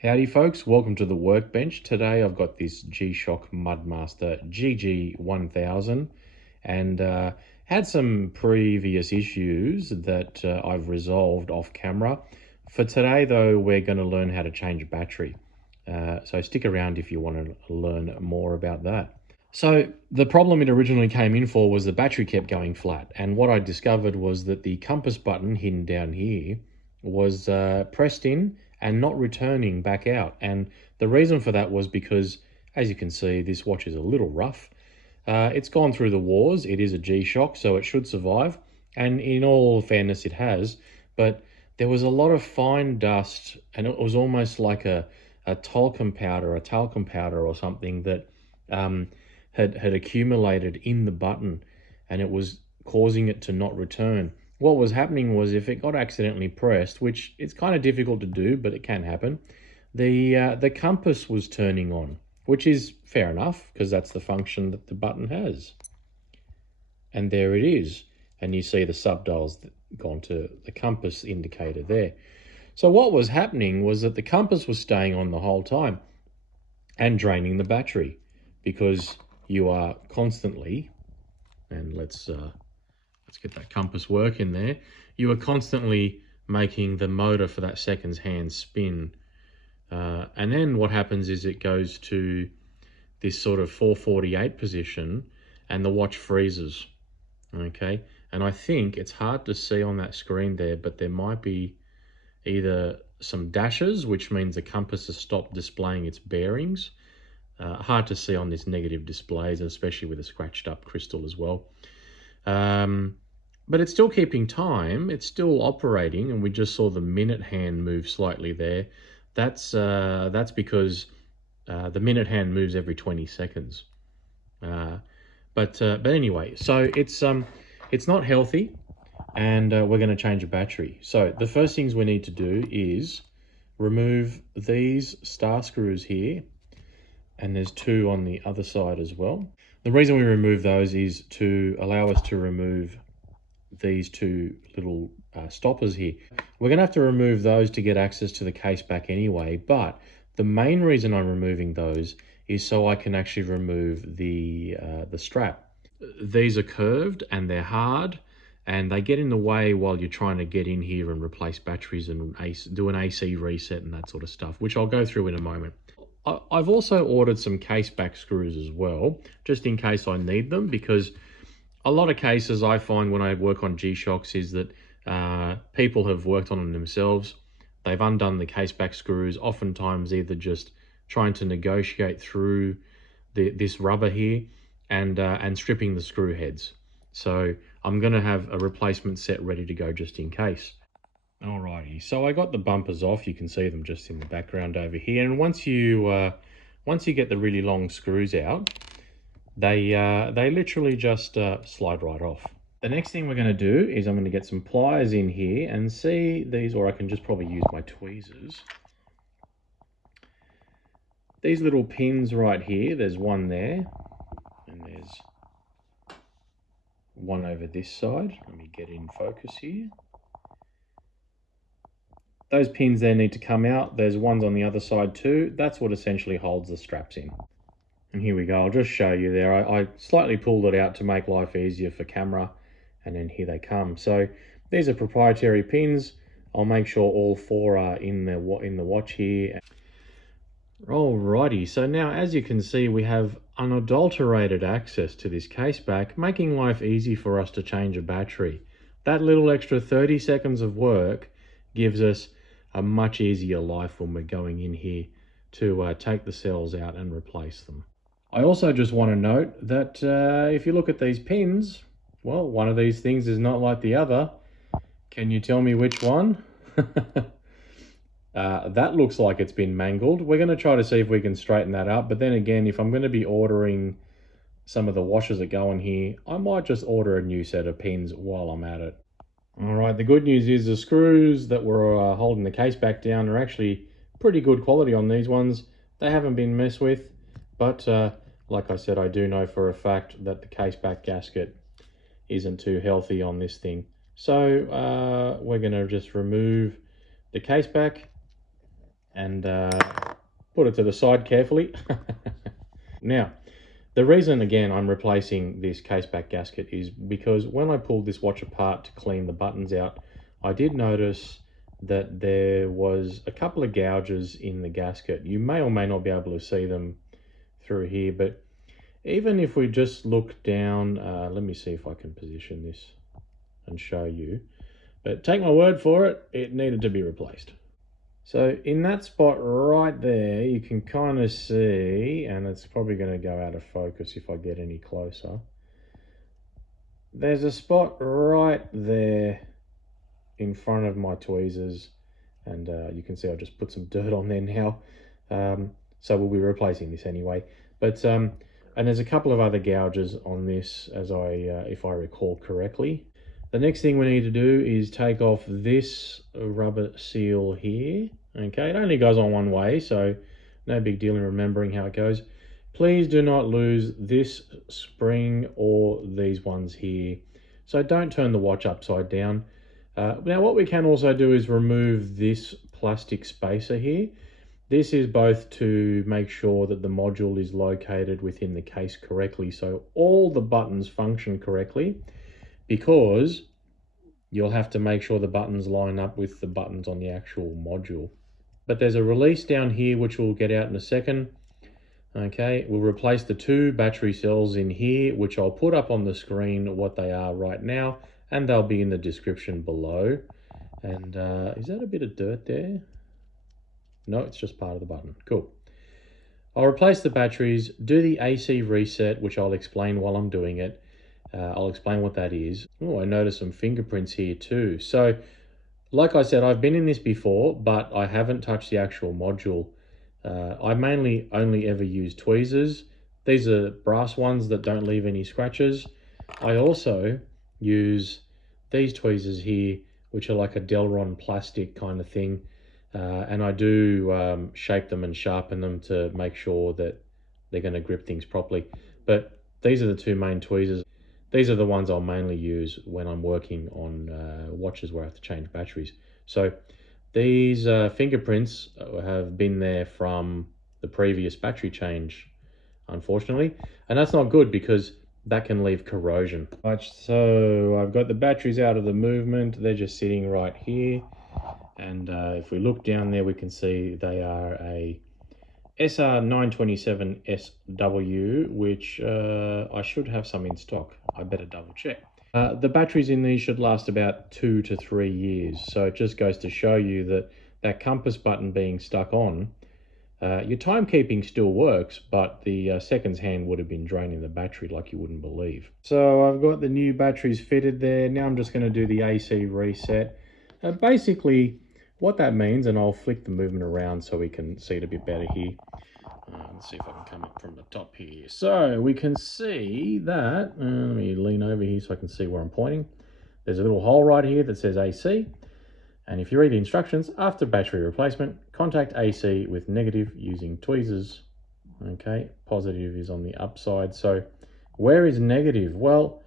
Howdy folks, welcome to the workbench. Today I've got this G-Shock Mudmaster GG-1000 and had some previous issues that I've resolved off camera. For today though, we're going to learn how to change a battery. So stick around if you want to learn more about that. So the problem it originally came in for was the battery kept going flat, and what I discovered was that the compass button hidden down here was pressed in and not returning back out. And the reason for that was because, as you can see, this watch is a little rough. It's gone through the wars. It is a G-Shock, so it should survive. And in all fairness, it has. But there was a lot of fine dust, and it was almost like a talcum powder or something that had accumulated in the button, and it was causing it to not return. What was happening was if it got accidentally pressed, which it's kind of difficult to do, but it can happen, the compass was turning on, which is fair enough because that's the function that the button has. And there it is. And you see the subdial's gone to the compass indicator there. So what was happening was that the compass was staying on the whole time and draining the battery, because you are constantly, and let's get that compass working there. You are constantly making the motor for that second's hand spin. And then what happens is it goes to this sort of 448 position and the watch freezes, okay? And I think it's hard to see on that screen there, but there might be either some dashes, which means the compass has stopped displaying its bearings. Hard to see on this negative displays, especially with a scratched up crystal as well. But it's still keeping time, it's still operating, and we just saw the minute hand move slightly there. That's because the minute hand moves every 20 seconds. But anyway, so it's not healthy, and we're going to change a battery. So the first things we need to do is remove these star screws here, and there's two on the other side as well. The reason we remove those is to allow us to remove these two little stoppers here. We're going to have to remove those to get access to the case back anyway, but the main reason I'm removing those is so I can actually remove the strap. These are curved and they're hard, and they get in the way while you're trying to get in here and replace batteries and do an AC reset and that sort of stuff, which I'll go through in a moment. I've also ordered some case back screws as well, just in case I need them, because a lot of cases I find when I work on G-Shocks is that people have worked on them themselves. They've undone the case back screws, oftentimes either just trying to negotiate through this rubber here and stripping the screw heads. So I'm going to have a replacement set ready to go just in case. Alrighty, so I got the bumpers off. You can see them just in the background over here. And once you get the really long screws out, they literally just slide right off. The next thing we're going to do is I'm going to get some pliers in here and see these, or I can just probably use my tweezers. These little pins right here, there's one there, and there's one over this side. Let me get in focus here. Those pins there need to come out. There's ones on the other side too. That's what essentially holds the straps in. And here we go, I'll just show you there. I slightly pulled it out to make life easier for camera, and then here they come. So these are proprietary pins. I'll make sure all four are in the watch here. Alrighty, so now as you can see, we have unadulterated access to this case back, making life easy for us to change a battery. That little extra 30 seconds of work gives us a much easier life when we're going in here to take the cells out and replace them. I also just want to note that if you look at these pins, well, one of these things is not like the other. Can you tell me which one? That looks like it's been mangled. We're going to try to see if we can straighten that up, but then again, if I'm going to be ordering some of the washers that go in here, I might just order a new set of pins while I'm at it. Alright, the good news is the screws that were holding the case back down are actually pretty good quality on these ones. They haven't been messed with, but like I said, I do know for a fact that the case back gasket isn't too healthy on this thing. So we're going to just remove the case back and put it to the side carefully. Now, the reason, again, I'm replacing this case back gasket is because when I pulled this watch apart to clean the buttons out, I did notice that there was a couple of gouges in the gasket. You may or may not be able to see them through here, but even if we just look down, let me see if I can position this and show you. But take my word for it, it needed to be replaced. So in that spot right there, you can kind of see, and it's probably going to go out of focus if I get any closer. There's a spot right there in front of my tweezers, and you can see I just put some dirt on there now. So we'll be replacing this anyway. But and there's a couple of other gouges on this, as if I recall correctly. The next thing we need to do is take off this rubber seal here. Okay, it only goes on one way, so no big deal in remembering how it goes. Please do not lose this spring or these ones here. So don't turn the watch upside down. Now what we can also do is remove this plastic spacer here. This is both to make sure that the module is located within the case correctly, so all the buttons function correctly, because you'll have to make sure the buttons line up with the buttons on the actual module. But there's a release down here which we'll get out in a second. Okay, we'll replace the two battery cells in here, which I'll put up on the screen what they are right now, and they'll be in the description below. And is that a bit of dirt there? No, it's just part of the button. Cool. I'll replace the batteries, do the AC reset, which I'll explain while I'm doing it. I'll explain what that is. Oh, I noticed some fingerprints here too. So, like I said, I've been in this before, but I haven't touched the actual module. I mainly only ever use tweezers. These are brass ones that don't leave any scratches. I also use these tweezers here, which are like a Delron plastic kind of thing. And I do shape them and sharpen them to make sure that they're going to grip things properly. But these are the two main tweezers. These are the ones I'll mainly use when I'm working on watches where I have to change batteries. So these fingerprints have been there from the previous battery change, unfortunately. And that's not good because that can leave corrosion. Right, so I've got the batteries out of the movement. They're just sitting right here. And if we look down there, we can see they are a SR927SW, which I should have some in stock. I better double check. The batteries in these should last about 2 to 3 years. So it just goes to show you that that compass button being stuck on, your timekeeping still works, but the seconds hand would have been draining the battery like you wouldn't believe. So I've got the new batteries fitted there. Now I'm just going to do the AC reset. Basically, what that means, and I'll flick the movement around so we can see it a bit better here. Let's see if I can come up from the top here. So we can see that, let me lean over here so I can see where I'm pointing. There's a little hole right here that says AC. And if you read the instructions, after battery replacement, contact AC with negative using tweezers. Okay, positive is on the upside. So where is negative? Well,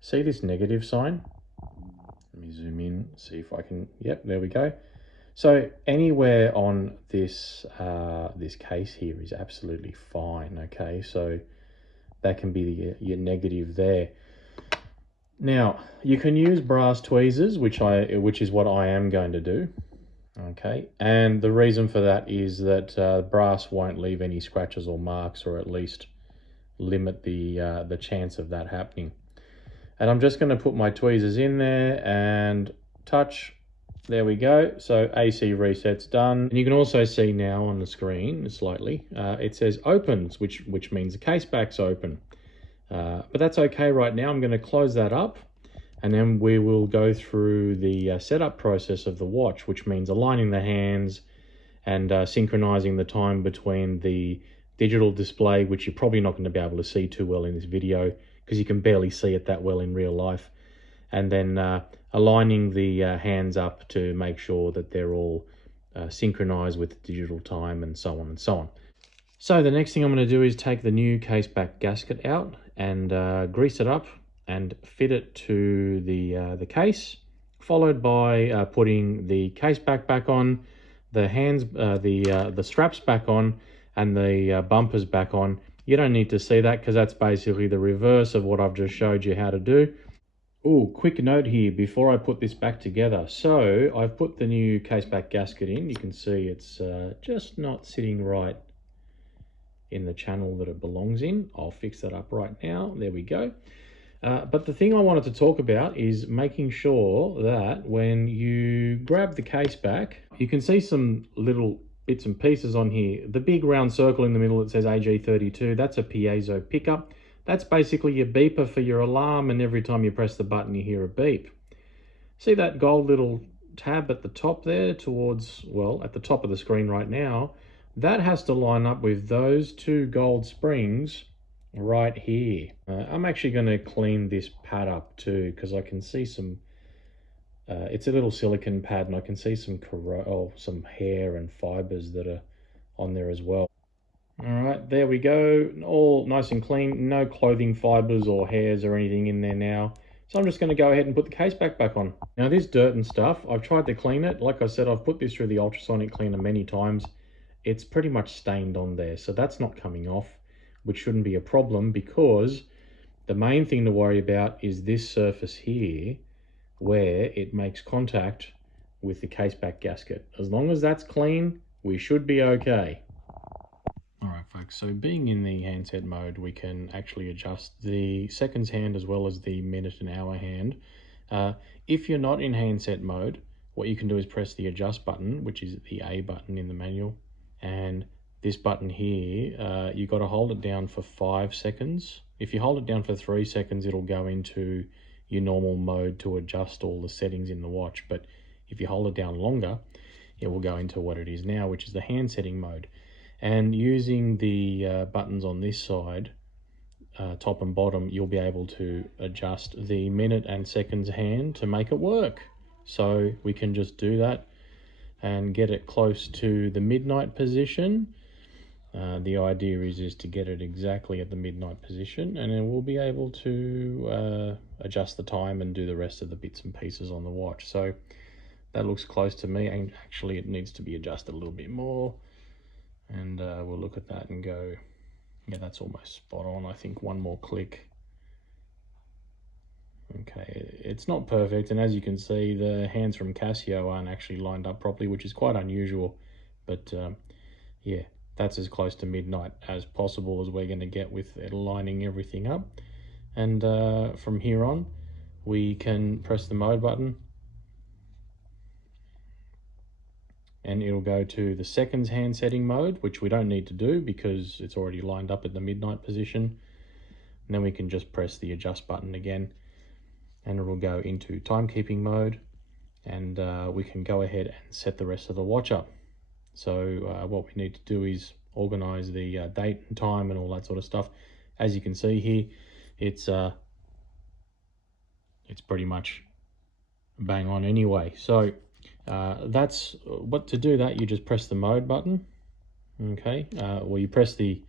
see this negative sign? Let me zoom in, see if I can, yep, there we go. So anywhere on this this case here is absolutely fine, okay? So that can be your negative there. Now, you can use brass tweezers, which is what I am going to do, okay? And the reason for that is that brass won't leave any scratches or marks, or at least limit the chance of that happening. And I'm just going to put my tweezers in there and touch. There we go. So AC reset's done. And you can also see now on the screen slightly, it says opens, which means the case back's open. But that's okay right now. I'm going to close that up, and then we will go through the setup process of the watch, which means aligning the hands and synchronizing the time between the digital display, which you're probably not going to be able to see too well in this video because you can barely see it that well in real life. And then aligning the hands up to make sure that they're all synchronized with the digital time, and so on and so on. So the next thing I'm going to do is take the new case back gasket out and grease it up and fit it to the case, followed by putting the case back on, the straps back on and the bumpers back on. You don't need to see that because that's basically the reverse of what I've just showed you how to do. Oh, quick note here before I put this back together. So I've put the new case back gasket in. You can see it's just not sitting right in the channel that it belongs in. I'll fix that up right now. There we go. But the thing I wanted to talk about is making sure that when you grab the case back, you can see some little bits and pieces on here. The big round circle in the middle that says AG32, that's a piezo pickup. That's basically your beeper for your alarm, and every time you press the button you hear a beep. See that gold little tab at the top there towards, well, at the top of the screen right now? That has to line up with those two gold springs right here. I'm actually going to clean this pad up too because I can see some, it's a little silicone pad and I can see some some hair and fibers that are on there as well. All right, there we go, all nice and clean, no clothing fibers or hairs or anything in there now. So I'm just going to go ahead and put the case back on. Now this dirt and stuff, I've tried to clean it. Like I said, I've put this through the ultrasonic cleaner many times. It's pretty much stained on there, so that's not coming off, which shouldn't be a problem because the main thing to worry about is this surface here where it makes contact with the case back gasket. As long as that's clean, we should be okay. All right, folks, so being in the handset mode, we can actually adjust the seconds hand as well as the minute and hour hand. If you're not in handset mode, what you can do is press the adjust button, which is the A button in the manual. And this button here, you got to hold it down for 5 seconds. If you hold it down for 3 seconds, it'll go into your normal mode to adjust all the settings in the watch. But if you hold it down longer, it will go into what it is now, which is the hand setting mode. And using the buttons on this side, top and bottom, you'll be able to adjust the minute and seconds hand to make it work. So we can just do that and get it close to the midnight position. The idea is to get it exactly at the midnight position, and then we'll be able to adjust the time and do the rest of the bits and pieces on the watch. So that looks close to me, and actually it needs to be adjusted a little bit more. And we'll look at that and go, yeah, that's almost spot on. I think one more click. Okay, it's not perfect, and as you can see, the hands from Casio aren't actually lined up properly, which is quite unusual. But yeah, that's as close to midnight as possible as we're going to get with it lining everything up. And from here on, we can press the mode button, and it'll go to the seconds hand setting mode, which we don't need to do because it's already lined up at the midnight position. And then we can just press the adjust button again, and it'll go into timekeeping mode, and we can go ahead and set the rest of the watch up. So what we need to do is organize the date and time and all that sort of stuff. As you can see here, it's pretty much bang on anyway. So that's what to do that. You just press the mode button. Okay, well, you press the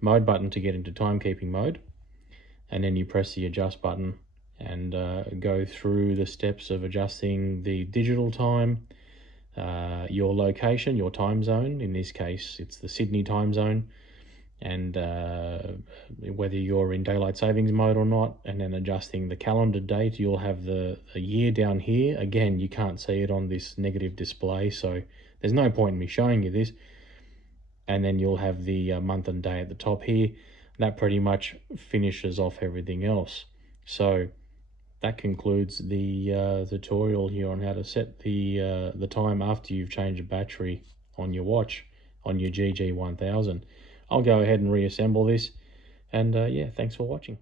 mode button to get into timekeeping mode, and then you press the adjust button and go through the steps of adjusting the digital time, your location, your time zone. In this case, it's the Sydney time zone, and whether you're in daylight savings mode or not, and then adjusting the calendar date. You'll have the year down here. Again, you can't see it on this negative display, so there's no point in me showing you this. And then you'll have the month and day at the top here. That pretty much finishes off everything else. So that concludes the tutorial here on how to set the time after you've changed a battery on your watch, on your GG-1000. I'll go ahead and reassemble this, and yeah, thanks for watching.